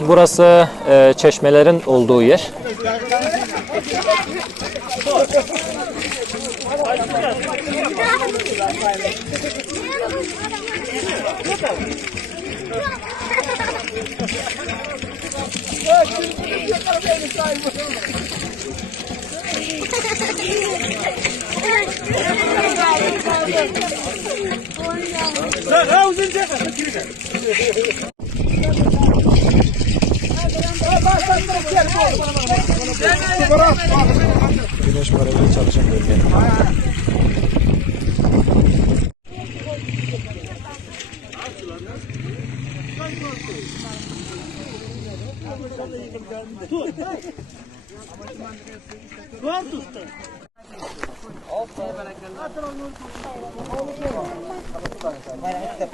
Burası e, çeşmelerin olduğu yer. Güneş paneli çalışan bölge. Tamam Mana bitta